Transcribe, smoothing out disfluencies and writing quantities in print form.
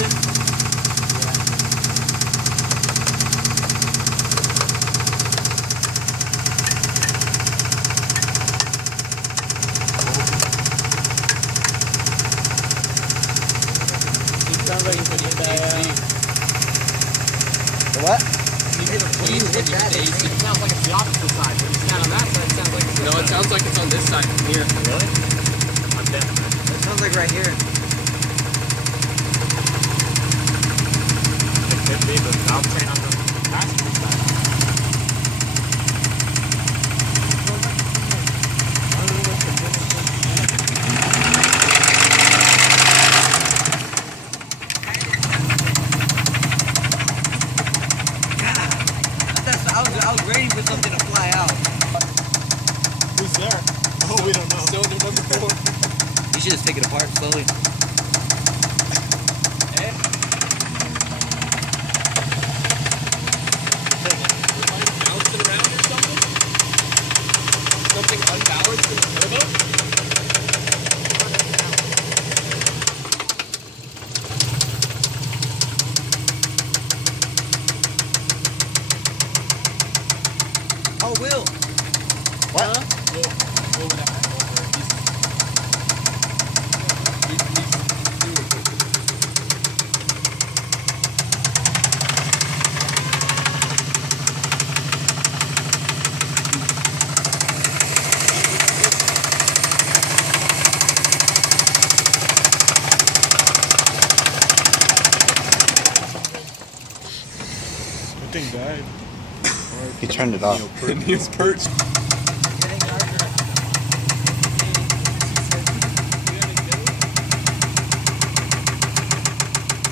Sounds like it's What? It sounds like it's the opposite side. When you stand on that side, it sounds like it's this side. It sounds like it's on this side from here. Really? I'm definitely. It sounds like right here. It could be, but I'll train on the passenger side. I was waiting for something to fly out. Who's there? Oh, we don't know. Cylinder number 4. You should just take it apart slowly. Bouncing around or something? Something unbalanced in the turbo? Oh, Will. What? What would that over? That thing died. He turned it off. Neil's perch.